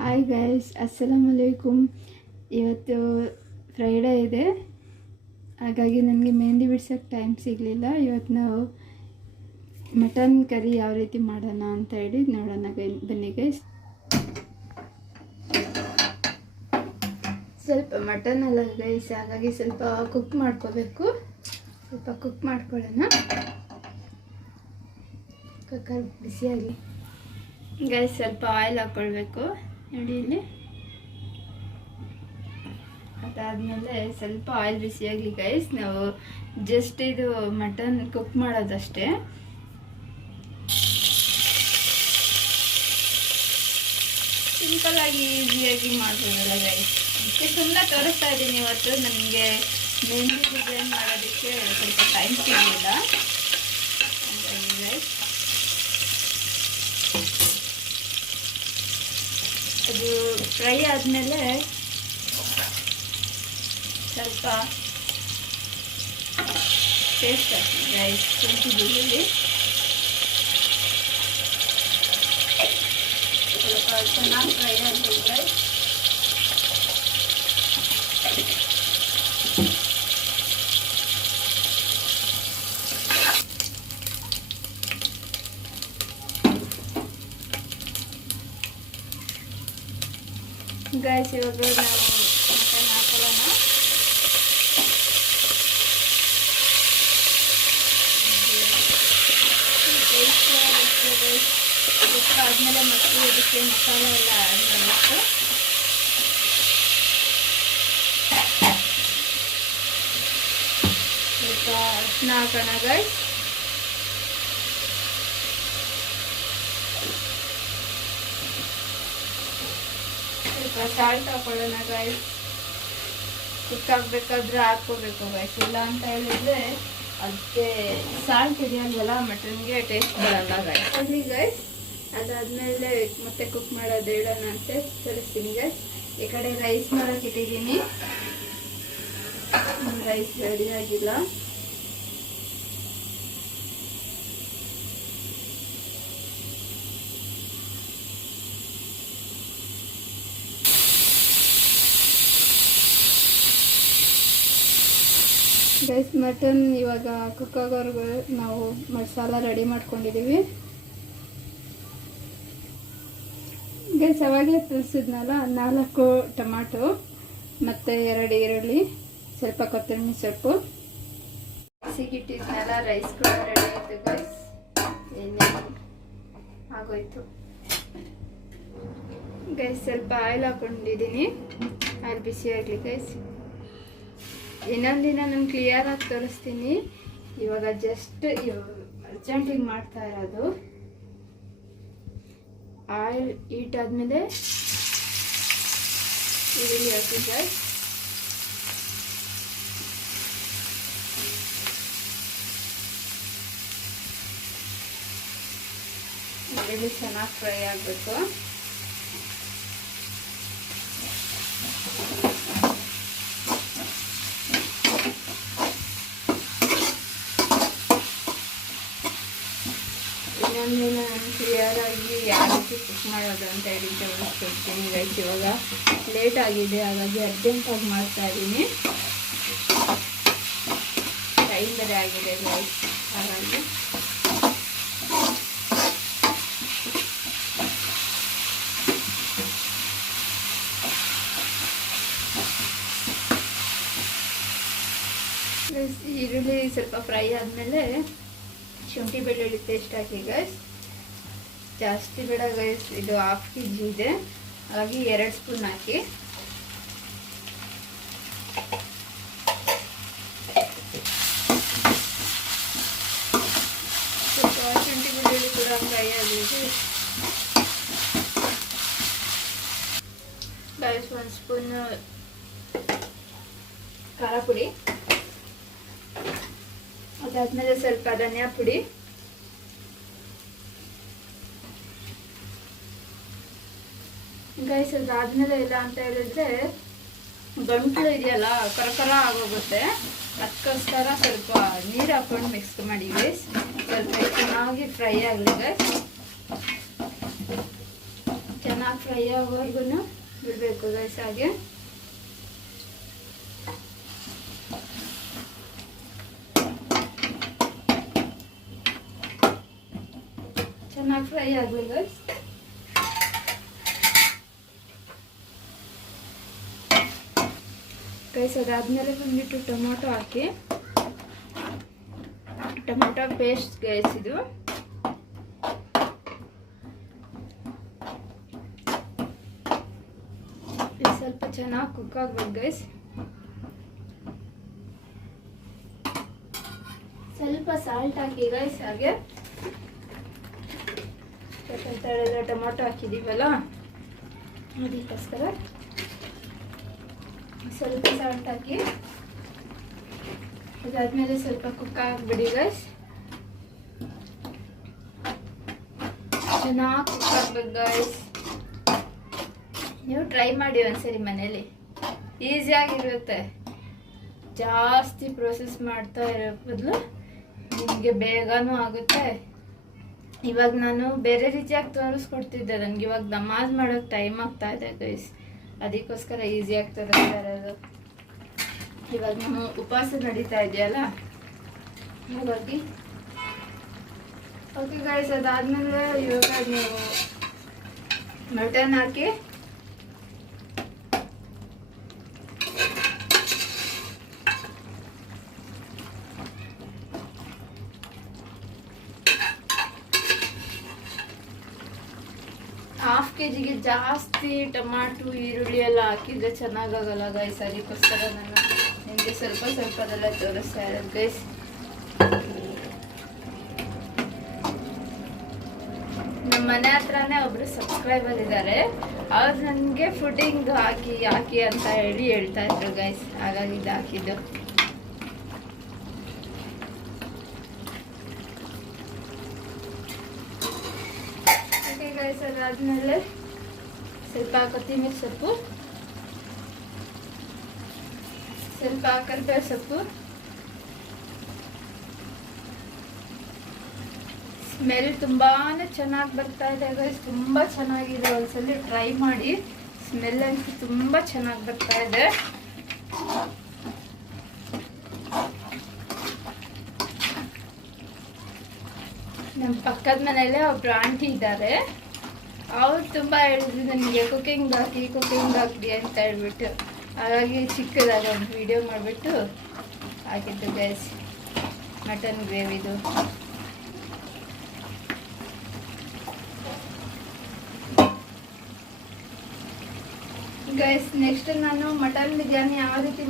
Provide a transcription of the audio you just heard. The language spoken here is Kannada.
Hi guys, ಅಸ್ಸಲಾಮುಅಲೈಕುಮ್. ಇವತ್ತು ಫ್ರೈಡೇ ಇದೆ, ಹಾಗಾಗಿ ನನಗೆ ಮೆಹಂದಿ ಬಿಡ್ಸೋಕ್ಕೆ ಟೈಮ್ ಸಿಗಲಿಲ್ಲ. ಇವತ್ತು ನಾವು ಮಟನ್ ಕರಿ ಯಾವ ರೀತಿ ಮಾಡೋಣ ಅಂತ ಹೇಳಿ ನೋಡೋಣ. ಬನ್ನಿ ಗೈಸ್. ಸ್ವಲ್ಪ ಮಟನ್ ಅಲ್ಲ ಗೈಸ್, ಹಾಗಾಗಿ ಸ್ವಲ್ಪ ಕುಕ್ ಮಾಡ್ಕೋಬೇಕು. ಸ್ವಲ್ಪ ಕುಕ್ ಮಾಡ್ಕೊಳ್ಳೋಣ. ಕುಕ್ಕರ್ ಬಿಸಿಯಾಗಿ ಗೈಸ್ ಸ್ವಲ್ಪ ಆಯಿಲ್ ಹಾಕ್ಕೊಳ್ಬೇಕು ನೋಡಿ ಇಲ್ಲಿ. ಅದಾದಮೇಲೆ ಸ್ವಲ್ಪ ಆಯಿಲ್ ಬಿಸಿಯಾಗಿ ಗೈಸ್, ನಾವು ಜಸ್ಟ್ ಇದು ಮಟನ್ ಕುಕ್ ಮಾಡೋದಷ್ಟೇ. ಸಿಂಪಲ್ಲಾಗಿ ಈಸಿಯಾಗಿ ಮಾಡ್ಬೋದಲ್ಲ ಗೈಸ್. ಅದಕ್ಕೆ ಸುಮ್ಮನೆ ತೋರಿಸ್ತಾ ಇದ್ದೀನಿ. ಇವತ್ತು ನನಗೆ ಮೆಹಂದಿ ಡಿಸೈನ್ ಮಾಡೋದಕ್ಕೆ ಸ್ವಲ್ಪ ಟೈಮ್ ಸಿಗಲಿಲ್ಲ ಹಾಗಾಗಿ ಗೈಸ್. ಅದು ಫ್ರೈ ಆದಮೇಲೆ ಸ್ವಲ್ಪ ಟೇಸ್ಟ್ ಆಗ್ತದೆ ಗೈಸ್. ಶುಂಠಿ ಬೆಳ್ಳುಳ್ಳಿ ಸ್ವಲ್ಪ ಚೆನ್ನಾಗಿ ಫ್ರೈ ಆಗ್ತದೆ ಗೈಸ್. ಗೈಸ್ ಇವಾಗ ನಾವು ಮಟನ್ ಹಾಕೊಳ್ಳೋಣ. ಆದಮೇಲೆ ಮತ್ತೆ ಇದಕ್ಕೆ ಮಸಾಲೆ ಎಲ್ಲ ಆ್ಯಡ್ ಮಾಡಬೇಕು. ಸ್ವಲ್ಪ ಅರಿಶಿನ ಹಾಕೋಣ ಗೈಸ್. ಸ್ವಲ್ಪ ಸಾಲ್ಟ್ ಹಾಕೊಳ್ಳೋಣ ಗೈಸ್. ಕುಕ್ ಆಗಬೇಕಾದ್ರೆ ಹಾಕ್ಕೋಬೇಕು ಗೈಸ್, ಇಲ್ಲ ಅಂತ ಹೇಳಿದ್ರೆ ಅದಕ್ಕೆ ಸಾಲ್ಟ್ ಇದೆಯಲ್ವಲ್ಲ ಮಟನ್ಗೆ ಟೇಸ್ಟ್ ಬರಲ್ಲ ಗೈಸ್. ಅಲ್ಲಿ ಗೈಸ್ ಅದಾದಮೇಲೆ ಮತ್ತೆ ಕುಕ್ ಮಾಡೋದು ಹೇಳೋಣ ಅಂತ ತೋರಿಸ್ತೀನಿ ಗೈಸ್. ಈ ಕಡೆ ರೈಸ್ ಮಾಡೋಕೆ ಇಟ್ಟಿದ್ದೀನಿ. ರೈಸ್ ರೆಡಿ ಆಗಿಲ್ಲ. ಗೈಸ್ ಮಟನ್ ಇವಾಗ ಕುಕ್ ಆಗೋವರೆಗೂ ನಾವು ಮಸಾಲ ರೆಡಿ ಮಾಡ್ಕೊಂಡಿದ್ದೀವಿ ಗೈಸ್. ಅವಾಗಲೇ ತರಿಸಿದ್ನಲ್ಲ 4 ಟೊಮಾಟೊ ಮತ್ತು 2 ಈರುಳ್ಳಿ, ಸ್ವಲ್ಪ ಕೊತ್ತಂಬರಿ ಸೊಪ್ಪು ಸಿಗಿಟ್ಟಿದ್ನಲ್ಲ. ರೈಸ್ ಕೂಡ ರೆಡಿ ಆಯಿತು ಗೈಸ್. ಎಣ್ಣೆ ಆಗೋಯ್ತು ಗೈಸ್. ಸ್ವಲ್ಪ ಆಯಿಲ್ ಹಾಕ್ಕೊಂಡಿದ್ದೀನಿ, ಆಯಿಲ್ ಬಿಸಿ ಆಗಲಿ ಗೈಸ್. ಇನ್ನೊಂದಿನ ನಾನು ಕ್ಲಿಯರಾಗಿ ತೋರಿಸ್ತೀನಿ. ಇವಾಗ ಜಸ್ಟ್ ಅರ್ಜೆಂಟಿಗೆ ಮಾಡ್ತಾ ಇರೋದು. ಆಯಿಲ್ ಹೀಟ್ ಆದಮೇಲೆ ಈರುಳ್ಳಿ ಹಾಕಿದ್ದೆ. ಈರುಳ್ಳಿ ಚೆನ್ನಾಗಿ ಫ್ರೈ ಆಗಬೇಕು. ಇನ್ನೊಂದಿನ ನಾನು ಕ್ಲಿಯರಾಗಿ ಯಾವ ರೀತಿ ಕುಕ್ ಮಾಡೋದು ಅಂತ ಹೇಳಿ ತೋರಿಸ್ಕೊಡ್ತೀನಿ ಗೈಸ್. ಇವಾಗ ಲೇಟ್ ಆಗಿದೆ, ಹಾಗಾಗಿ ಅರ್ಜೆಂಟಾಗಿ ಮಾಡ್ತಾ ಇದ್ದೀನಿ. ಟೈಮ್ ಬೇರೆ ಆಗಿದೆ ಗೈಸ್, ಹಾಗಾಗಿ ಈರುಳ್ಳಿ ಸ್ವಲ್ಪ ಫ್ರೈ ಆದಮೇಲೆ ಶುಂಠಿ ಬೆಳ್ಳುಳ್ಳಿ ಪೇಸ್ಟ್ ಹಾಕಿ ಗೈಸ್. ಜಾಸ್ತಿ ಬೇಡ ಗೈಸ್, ಇದು 1/2 kg ಇದೆ, ಹಾಗಾಗಿ 2 ಸ್ಪೂನ್ ಹಾಕಿ. ಸ್ವಲ್ಪ ಶುಂಠಿ ಬೆಳ್ಳುಳ್ಳಿ ಕೂಡ ಫ್ರೈ ಆಗಿದೆ ಗೈಸ್. 1 ಸ್ಪೂನ್ ಖಾರ ಪುಡಿ, ಅದಾದ್ಮೇಲೆ ಸ್ವಲ್ಪ ಧನಿಯಾ ಪುಡಿ, ಗೈಸ್. ಅದಾದ್ಮೇಲೆ ಇಲ್ಲ ಅಂತ ಹೇಳಿದ್ರೆ ಗಂಟಲು ಇದೆಯಲ್ಲ ಕರಕರ ಆಗೋಗುತ್ತೆ, ಅದಕ್ಕೋಸ್ಕರ ಸ್ವಲ್ಪ ನೀರು ಹಾಕೊಂಡು ಮಿಕ್ಸ್ ಮಾಡಿ ಗೈಸ್. ಸ್ವಲ್ಪ ಚೆನ್ನಾಗಿ ಫ್ರೈ ಆಗಲಿ ಗೈಸ್. ಚೆನ್ನಾಗಿ ಚೆನ್ನಾಗಿ ಫ್ರೈ ಆಗೋವರೆಗೂ ಬಿಡಬೇಕು ಗೈಸ್. ಹಾಗೆ ಚೆನ್ನಾಗಿ ಫ್ರೈ ಆಗಲಿ ಗೈಸ್. ಗೈಸ್ ಅದಾದ್ಮೇಲೆ ಬಂದ್ಬಿಟ್ಟು ಟೊಮೊಟೊ ಹಾಕಿ, ಟೊಮೆಟೊ ಪೇಸ್ಟ್ ಗೈಸ್ ಇದು. ಸ್ವಲ್ಪ ಚೆನ್ನಾಗಿ ಕುಕ್ ಆಗ್ಬೇಕು ಗೈಸ್. ಸ್ವಲ್ಪ ಸಾಲ್ಟ್ ಹಾಕಿ ಗೈಸ್. ಹಾಗೆ ಟೊಮೊಟೊ ಹಾಕಿದೀವಲ್ಲ ಅದಕ್ಕೋಸ್ಕರ ಸ್ವಲ್ಪ ಸಾಲ್ಟ್ ಹಾಕಿ, ಅದಾದ್ಮೇಲೆ ಸ್ವಲ್ಪ ಕುಕ್ ಆಗಿಬಿಡಿ ಗೈಸ್. ಚೆನ್ನಾಗಿ ಕುಕ್ ಆಗ್ಬೇಕು ಗೈಸ್. ನೀವು ಟ್ರೈ ಮಾಡಿ ಒಂದ್ಸರಿ ಮನೇಲಿ, ಈಸಿಯಾಗಿರುತ್ತೆ. ಜಾಸ್ತಿ ಪ್ರೋಸೆಸ್ ಮಾಡ್ತಾ ಇರೋ ಬದಲು ನಿಮಗೆ ಬೇಗನೂ ಆಗುತ್ತೆ. ಇವಾಗ ನಾನು ಬೇರೆ ರೀತಿಯಾಗಿ ತೋರಿಸ್ಕೊಡ್ತಿದ್ದೆ, ನನಗೆ ಇವಾಗ ನಮಾಜ್ ಮಾಡೋಕ್ಕೆ ಟೈಮ್ ಆಗ್ತಾ ಇದೆ ಗೈಸ್, ಅದಕ್ಕೋಸ್ಕರ ಈಸಿಯಾಗಿ ತೋರಿಸ್ತಾ ಇರೋದು. ಇವಾಗ ನಮ್ಮ ಉಪವಾಸ ನಡೀತಾ ಇದೆಯಲ್ಲ ಹಾಗಾಗಿ. ಓಕೆ ಗೈಸ್, ಅದಾದ್ಮೇಲೆ ಇವಾಗ ನೀವು ಮಟನ್ ಹಾಕಿ ಹಾಫ್ ಕೆಜಿಗೆ ಜಾಸ್ತಿ ಟೊಮಾಟೊ ಈರುಳ್ಳಿ ಎಲ್ಲ ಹಾಕಿದ್ರೆ ಚೆನ್ನಾಗಾಗಲ್ಲ ಗೈಸ್, ಅದಕ್ಕೋಸ್ಕರ ನಾನು ನಿಮಗೆ ಸ್ವಲ್ಪ ಸ್ವಲ್ಪದೆಲ್ಲ ತೋರಿಸ್ತಾ ಇರೋದು ಗೈಸ್. ನಮ್ಮ ಮನೆ ಹತ್ರನೇ ಒಬ್ರು ಸಬ್ಸ್ಕ್ರೈಬರ್ ಇದ್ದಾರೆ, ಅವ್ರು ನನಗೆ ಫುಡ್ಡಿಂಗ್ ಹಾಕಿ ಅಂತ ಹೇಳ್ತಾ ಇದ್ರು ಗೈಸ್, ಹಾಗಾಗಿ ಇದು ಹಾಕಿದ್ದು. ಗೈಸ್ ಅದಾದ್ಮೇಲೆ ಸ್ವಲ್ಪ ಕೊತ್ತಂಬರಿ ಸೊಪ್ಪು, ಸ್ವಲ್ಪ ಕರಿಬೇವು ಸೊಪ್ಪು. ಸ್ಮೆಲ್ ತುಂಬಾನೇ ಚೆನ್ನಾಗಿ ಬರ್ತಾ ಇದೆ ಗೈಸ್, ತುಂಬಾ ಚೆನ್ನಾಗಿದೆ. ಒಂದ್ಸಲಿ ಟ್ರೈ ಮಾಡಿ, ಸ್ಮೆಲ್ ಅಂತೂ ತುಂಬಾ ಚೆನ್ನಾಗಿ ಬರ್ತಾ ಇದೆ. ನಮ್ಮ ಪಕ್ಕದ ಮನೆಯಲ್ಲೇ ಒಬ್ರು ಆಂಟಿ ಇದ್ದಾರೆ, ಅವ್ರು ತುಂಬ ಹೇಳಿದ್ರು ನನಗೆ ಕುಕ್ಕಿಂಗ್ ಹಾಕಿ ಅಂತ ಹೇಳ್ಬಿಟ್ಟು, ಹಾಗಾಗಿ ಚಿಕ್ಕದಾಗ ಒಂದು ವಿಡಿಯೋ ಮಾಡಿಬಿಟ್ಟು ಹಾಕಿದ್ದು ಗೈಸ್ ಮಟನ್ ಗ್ರೇವಿದು. ಗೈಸ್ ನೆಕ್ಸ್ಟ್ ನಾನು ಮಟನ್ ಬಿರಿಯಾನಿ ಯಾವ ರೀತಿ